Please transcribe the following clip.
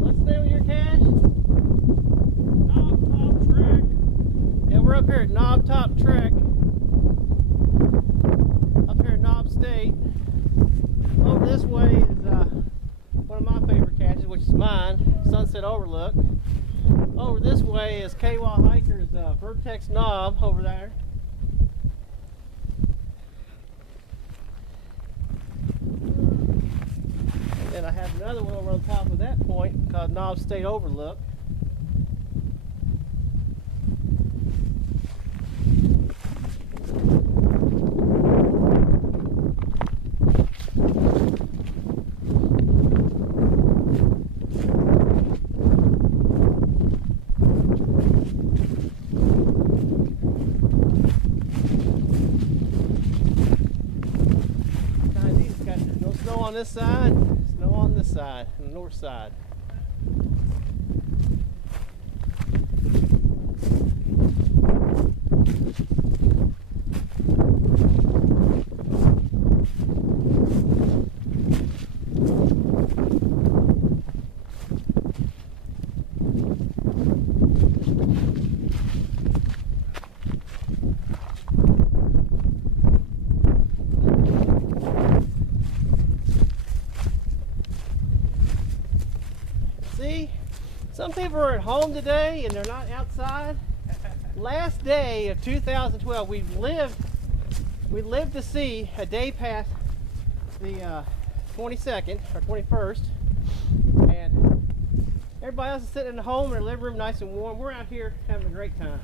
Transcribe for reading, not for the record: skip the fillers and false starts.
What's the name of your cache? Knob Top Trek. Yeah, we're up here at Knob Top Trek. Up here at Knob State. Over this way is one of my favorite caches, which is mine, Sunset Overlook. Over this way is KY Hiker's Vertex Knob over there. And then I have another one over on top of that point called Knob State Overlook. On this side, snow on this side, on the north side. See, some people are at home today and they're not outside. Last day of 2012, we lived to see a day past the 22nd or 21st, and everybody else is sitting in the home in their living room, nice and warm. We're out here having a great time.